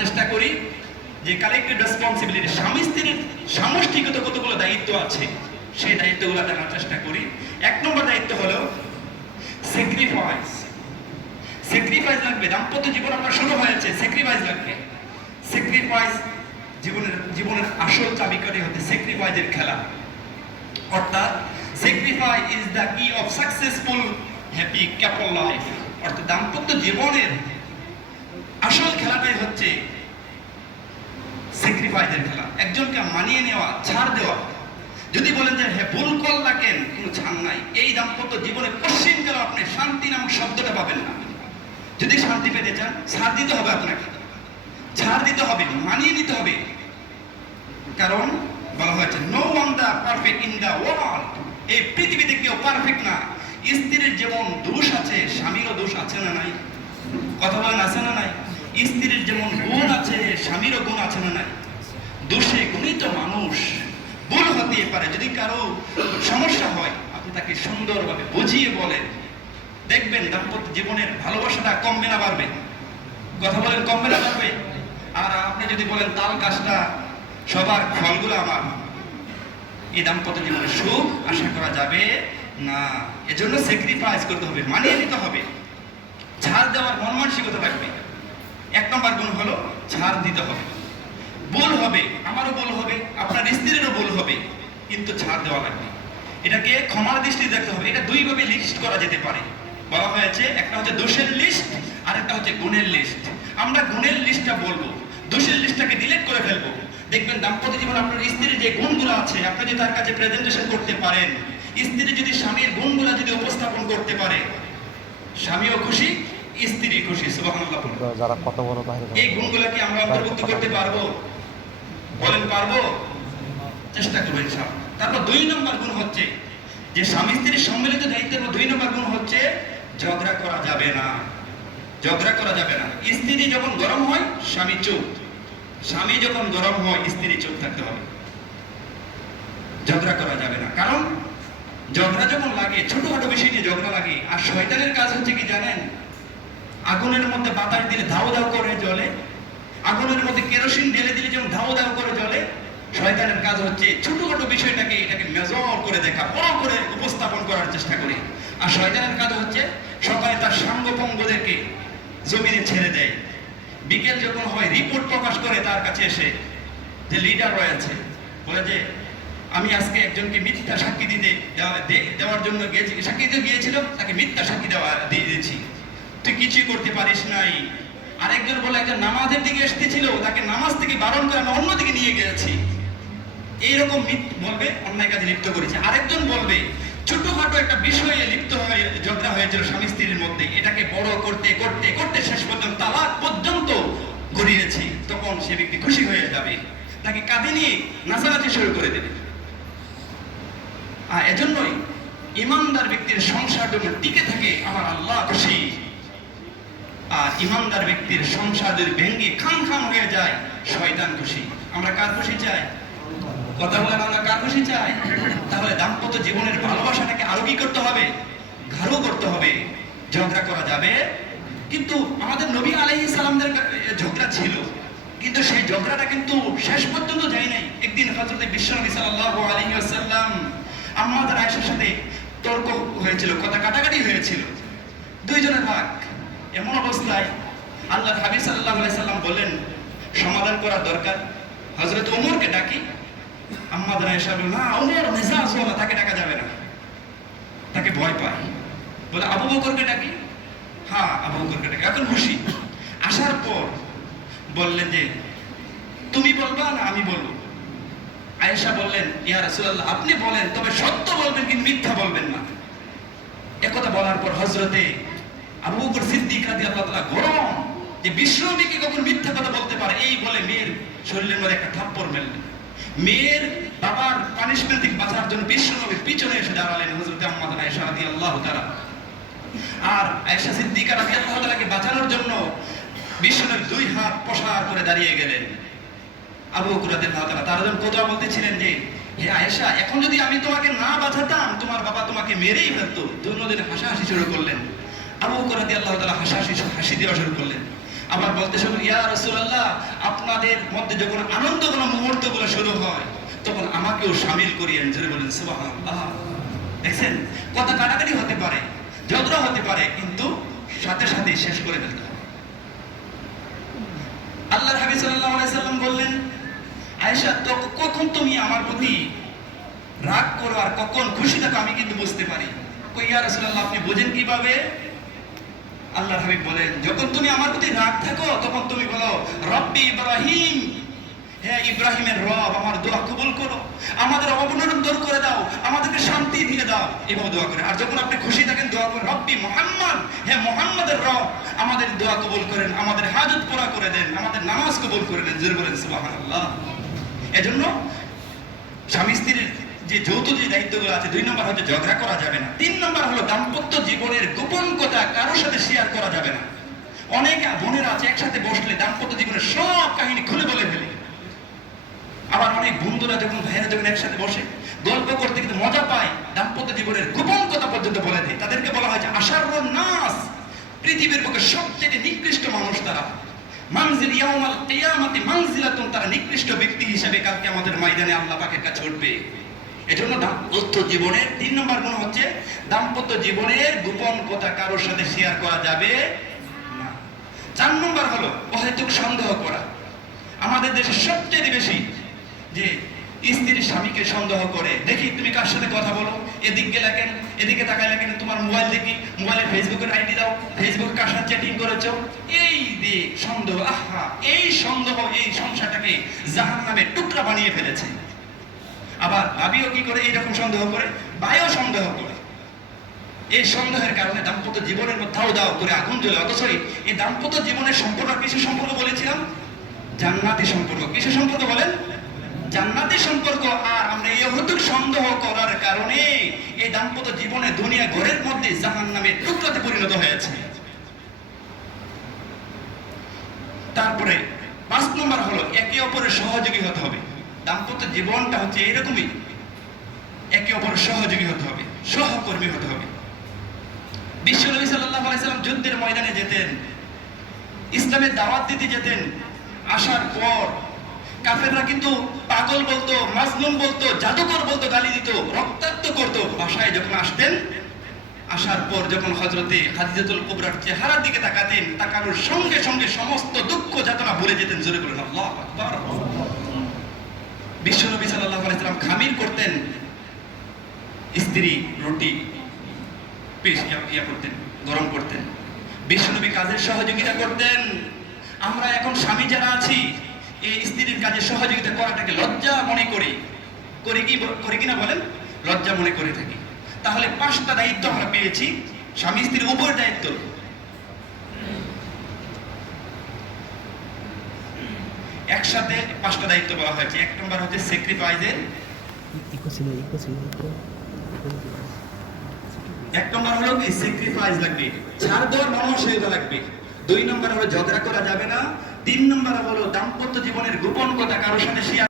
চেষ্টা করি যে কালেক্টিভ রেসপন্সিবিলিটি, স্বামী স্ত্রীর সামষ্টিগত কতগুলো দায়িত্ব আছে সেই দায়িত্বগুলো দেখার চেষ্টা করি। 1 নম্বর দায়িত্ব হলো স্যাক্রিফাইস। স্যাক্রিফাইস লাগবে। দাম্পত্য জীবন আপনার শুরু হয়েছে, স্যাক্রিফাইস লাগবে। স্যাক্রিফাইস জীবনের আসল চাবিকাঠি হচ্ছে স্যাক্রিফাইসের খেলা। অর্থাৎ স্যাক্রিফাইস ইজ দ্য কি of successful happy couple life. অর্থাৎ দাম্পত্য জীবনের আসল খেলাটাই হচ্ছে স্যাক্রিফাইসের খেলা। একজনকে মানিয়ে নেওয়া, ছাড় দেওয়া। যদি বলেন যে হ্যাঁ ভুল করলা কেন, কোনো ছাড় নাই। এই দাম্পত্য জীবনে পশ্চিমকালে আপনি শান্তি নামক শব্দটা পাবেন না। যদি শান্তি পেতে চান ছাড় দিতে হবে, আপনাকে ছাড় দিতে হবে, মানিয়ে নিতে হবে। কারণ বলা হয়েছে no one the perfect in the world. এই পৃথিবীতে কেউ পারফেক্ট না। স্ত্রীর যেমন দোষ আছে স্বামীরও দোষ আছে না নাই? কথা বলেন আছে না নাই? স্ত্রীর যেমন গুণ আছে স্বামীরও গুণ আছে না নাই? দোষে গুণিত মানুষ, ভুল হতে পারে। যদি কারো সমস্যা হয় আপনি তাকে সুন্দরভাবে বুঝিয়ে বলেন, দেখবেন দাম্পত্য জীবনের ভালোবাসাটা কমবে না বাড়বে? কথা বলেন কমবে না বাড়বে? আর আপনি যদি বলেন তাল গাছটা সবার ফলগুলো আমার, এই দাম্পত্য জীবনে সুখ আশা করা যাবে না। এজন্য স্যাক্রিফাইস করতে হবে, মানিয়ে নিতে হবে, ছাড় দেওয়ার মন মানসিকতা রাখবে। 1 নম্বর গুণ হলো ছাড় দিতে হবে। ভুল হবে, আমারও ভুল হবে, আপনার স্ত্রীরও ভুল হবে, কিন্তু ছাড় দেওয়া লাগবে। এটাকে ক্ষমার দৃষ্টিতে দেখতে হবে। এটা 2 ভাবে লিস্ট করা যেতে পারে। বলা হয়েছে একটা হচ্ছে দোষের লিস্ট আর একটা হচ্ছে গুণের লিস্ট। আমরা গুণের লিস্টটা বলবো, দোষের লিস্টটাকে ডিলিট করে ফেলবো। দেখবেন দাম্পত্য জীবন আপনার স্ত্রীর যে গুণগুলো আছে আপনি যদি তার কাছে প্রেজেন্টেশন করতে পারেন, স্ত্রী যদি স্বামীর গুণগুলো যদি উপস্থাপন করতে পারে, স্বামীও খুশি, স্ত্রী খুশি। সুবহানাল্লাহ। যারা কত বড় বাইরে, এই গুণগুলো কি আমরা অন্তর্ভুক্ত করতে পারবো? বলেন পারবো? চেষ্টা করবো ইনশাআল্লাহ। তারপর 2 নম্বর গুণ হচ্ছে যে স্বামী স্ত্রীর সম্মিলিত দায়িত্বের 2 নম্বর গুণ হচ্ছে ঝগড়া করা যাবে না। ঝগড়া করা যাবে না। স্ত্রী যখন গরম হয় স্বামী চুপ, স্বামী যখন গরম হয় স্ত্রী চুপ থাকতে হবে। ঝগড়া করা যাবে না। কারণ ঝগড়া যখন লাগে, ছোটখাটো বিষয় নিয়ে ঝগড়া লাগে। আর শয়তানের কাজ হচ্ছে কি জানেন? আগুনের মধ্যে বাতাস দিলে ধাউ ধাউ করে জ্বলে, আগুনের মধ্যে কেরোসিন ঢেলে দিলে যেমন ধাউ ধাউ করে জ্বলে। শয়তানের কাজ হচ্ছে ছোটখাটো বিষয়টাকে এটাকে মেজর করে দেখা, বড় করে উপস্থাপন করার চেষ্টা করে। আর শয়তানের কাজ হচ্ছে সকালে তার সাঙ্গপঙ্গদেরকে জমিনে ছেড়ে দেয়, বিকেল যখন হয় রিপোর্ট প্রকাশ করে তার কাছে এসে, যে লিডার রয়েছে, বলে যে আমি আজকে একজনকে মিথ্যা সাক্ষী দেওয়ার জন্য সাক্ষী দিতে গিয়েছিলাম, তাকে মিথ্যা সাক্ষী দিয়ে দিয়েছি, তুই কিছুই করতে পারিস নাই। আরেকজন বলে একজন নামাজের দিকে এসেছিল, তাকে নামাজ থেকে বারণ করে আমি অন্যদিকে নিয়ে গেছি। এইরকম বলবে অন্যায় কাজে লিপ্ত করেছে। আরেকজন বলবে ছোটখাটো একটা বিষয়ে লিপ্ত হয়ে ঝগড়া হয়েছিল স্বামী স্ত্রীর মধ্যে, এটাকে বড় করতে করতে করতে শেষ পর্যন্ত তালাক পর্যন্ত গড়িয়েছি। তখন সে ব্যক্তি খুশি হয়ে যাবে, তাকে কাঁধে নিয়ে নাচানাচি শুরু করে দেবে। আর এজন্যই ইমানদার ব্যক্তির সংসার যখন টিকে থাকে আমার আল্লাহ খুশি। আর ইমানদার ব্যক্তির সংসার যদি ভেঙে খান খান হয়ে যায় শয়তান খুশি। আমরা কার খুশি চাই? কথা বলেন, আমরা কার খুশি চাই? তাহলে দাম্পত্য জীবনের ভালোবাসাটাকে আরো কি করতে হবে? গাঢ় করতে হবে। ঝগড়া করা যাবে, কিন্তু আমাদের নবী আলাইহিস সালামদের ঝগড়া ছিল, কিন্তু সেই ঝগড়াটা কিন্তু শেষ পর্যন্ত যায় নাই। একদিন হযরত বিশ্বনবী সাল্লাল্লাহু আলাইহি ওয়াসাল্লাম আম্মাদের আয়েশার সাথে তর্ক হয়েছিল, কথা কাটাকাটি হয়েছিল, 2 জনের ভাগ। এমন অবস্থায় আল্লাহর হাবিব সাল্লাল্লাহু আলাইহি সাল্লাম বললেন সমাধান করা দরকার, হযরত ওমরকে ডাকি। আম্মাদের আয়েশা বলেন না, ওমর মেজাজ ওয়ালা, তাকে ডাকা যাবে না, তাকে ভয় পায়। বলে আবু বকরকে ডাকি। হ্যাঁ আবু বকরকে ডাকি। এখন খুশি। আসার পর বললেন যে তুমি বলবা না আমি বলবো? আয়েশা বললেন ইয়া রাসূলুল্লাহ আপনি বলেন, তবে সত্য বলবেন কিন্তু মিথ্যা বলবেন না। একথা বলার পর হযরতে আবু বকর সিদ্দিক রাদিয়াল্লাহু তাআলা গরম, যে বিশ্বনবীকে কখন মিথ্যা কথা বলতে পারে, এই বলে মেয়ের শরীরের মধ্যে একটা থাপ্পড় মেললেন। মেয়ের বাবার পানিশমেন্ট থেকে বাঁচার জন্য বিশ্বনবীর পিছনে এসে দাঁড়ালেন হযরত আম্মা আয়েশা রাদিয়াল্লাহু তাআলা। আর আয়েশা সিদ্দিকা রাদিয়াল্লাহু তাআলাকে বাঁচানোর জন্য বিশ্বনবী 2 হাত প্রসার করে দাঁড়িয়ে গেলেন। আবু বকর রাদিয়াল্লাহু তাআলা তার জন্য কথা বলতেছিলেন যে হে আয়েশা, এখন যদি আমি তোমাকে না বাঁচাতাম তোমার বাবা তোমাকে মেরেই ফেলতো। দুজনে হাসাহাসি শুরু করলেন। আবু বকর রাদিয়াল্লাহু তাআলা হাসি দেওয়া শুরু করলেন। আবার বলতে শুরু, ইয়া রাসূলুল্লাহ, আপনাদের মধ্যে যখন আনন্দঘন মুহূর্তগুলো শুরু হয় তখন আমাকেও শামিল করিয়েন। জোরে বলেন সুবহানাল্লাহ। দেখছেন, কথা কাটাকাটি হতে পারে, ঝগড়া হতে পারে, কিন্তু সাথে সাথে শেষ করে ফেলতে হবে। আল্লাহর হাবিব সাল্লাল্লাহু আলাইহি সাল্লাম বললেন, আয়েশা, তো কখন তুমি আমার প্রতি রাগ করো আর কখন খুশি থাকো আমি কিন্তু বুঝতে পারি। কই, ইয়া রাসূলুল্লাহ, আপনি বোঝেন কিভাবে? আল্লাহর হাবিব বলেন, যখন তুমি আমার প্রতি রাগ থাকো তখন তুমি বলো, রব্বি ইব্রাহিম, হে ইব্রাহিমের রব, আমার দোয়া কবুল করো, আমাদের অবনতি দূর করে দাও, আমাদেরকে শান্তি দিয়ে দাও, এভাবে দোয়া করে। আর যখন আপনি খুশি থাকেন দোয়া করেন, রব্বি মুহাম্মদ, হে মুহাম্মাদের রব, আমাদের দোয়া কবুল করেন, আমাদের হাজত পুরা করে দেন, আমাদের নামাজ কবুল করে দেন। জোরে বলেন সুবহানাল্লাহ। এজন্য স্বামী স্ত্রীর যে যৌথ যে দায়িত্বগুলো আছে, 2 নম্বর হচ্ছে ঝগড়া করা যাবে না। 3 নম্বর হলো দাম্পত্য জীবনের গোপন কথা কারোর সাথে শেয়ার করা যাবে না। অনেক বোনেরা আছে একসাথে বসলে দাম্পত্য জীবনের সব কাহিনী খুলে বলে ফেলে। আবার অনেক বন্ধুরা যখন, ভাইয়েরা যখন একসাথে বসে গল্প করতে কিন্তু মজা পায়, দাম্পত্য জীবনের গোপন কথা পর্যন্ত বলে দেয়। তাদেরকে বলা হয় যে আশারুন নাস, পৃথিবীর বুকে সবচেয়ে নিকৃষ্ট মানুষ তারা। মানজিল ইয়াউমাল কিয়ামাতি মানজিলাতুন, তারা নিকৃষ্ট ব্যক্তি হিসেবে কালকে আমাদের ময়দানে আল্লাহ পাকের কাছে উঠবে। এজন্য দাম্পত্য জীবনের 3 নম্বর গুণ হচ্ছে দাম্পত্য জীবনের গোপন কথা কারোর সাথে শেয়ার করা যাবে না। 4 নম্বর হলো অহেতুক সন্দেহ করা। আমাদের দেশে সবচেয়ে বেশি যে স্ত্রী স্বামীকে সন্দেহ করে, দেখি তুমি কার সাথে কথা বলো, এদিক গেলে কেন, এদিকে তাকাইলে কেন, তোমার মোবাইল দেখি, মোবাইলে ফেসবুকের আইডি দাও, ফেসবুক কার সাথে চ্যাটিং করেছো, এই যে সন্দেহ, আহা, এই সন্দেহ এই সংসারটাকে জাহান্নামের টুকরা বানিয়ে ফেলেছে। আবার ভাবিও কি করে, এইরকম সন্দেহ করে, ভাইও সন্দেহ করে। এই সন্দেহের কারণে দাম্পত্য জীবনের মধ্যে দাও দাও করে আগুন জ্বলে। অথচ এই দাম্পত্য জীবনের সম্পর্ক কিসের সম্পর্ক বলেছিলাম? জান্নাতি সম্পর্ক। কিসের সম্পর্ক বলেন? জান্নাতি সম্পর্ক। আর আমরা এই অহেতুক সন্দেহ করার কারণে এই দাম্পত্য জীবনে দুনিয়া ঘরের মধ্যে জাহান্নামের টুকরাতে পরিণত হয়েছে। তারপরে 5 নম্বর হলো একে অপরের সহযোগী হতে হবে। দাম্পত্য জীবনটা হচ্ছে এরকমই, একে অপরের সহযোগী হতে হবে, সহকর্মী হতে হবে। বিশ্বনবী সাল্লাল্লাহু আলাইহি সাল্লাম যুদ্ধের ময়দানে যেতেন, ইসলামের দাওয়াত দিতে যেতেন। আসার পর কাফেররা কিন্তু পাগল বলতো, মাজনুন বলতো, জাদুকর বলতো, গালি দিত, রক্তাক্ত করতো। বাসায় যখন আসতেন, আসার পর যখন হযরতে খাদিজাতুল কুবরার চেহারার দিকে তাকাতেন, তাকানোর সঙ্গে সঙ্গে সমস্ত দুঃখ যাতনা ভুলে যেতেন। জোরে বলেন আল্লাহু আকবার। বিশ্বনবী সাল্লাল্লাহু আলাইহি সাল্লাম খামির করতেন, স্ত্রী রুটি পেশ করতেন, গরম করতেন। বিশ্বনবী কাজের সহযোগিতা করতেন। আমরা এখন স্বামী যারা আছি, এই স্ত্রীর কাজে সহযোগিতা করাটাকে লজ্জা মনে করি, করি কিনা বলেন? লজ্জা মনে করে থাকি। তাহলে 5টা দায়িত্ব আমরা পেয়েছি, স্বামী স্ত্রীর উপর দায়িত্ব। একসাথে 5টা দায়িত্ব বলা হয়েছে। 1 নম্বর হচ্ছে স্যাক্রিফাইসের, 1 নম্বর হলো কি স্যাক্রিফাইস লাগবে, ছাড় দেওয়ার মনসিকতা লাগবে। 2 নম্বর হলো ঝগড়া করা যাবে না। 3 নম্বর হলো দাম্পত্য জীবনের গোপন কথা কারোর সাথে শেয়ার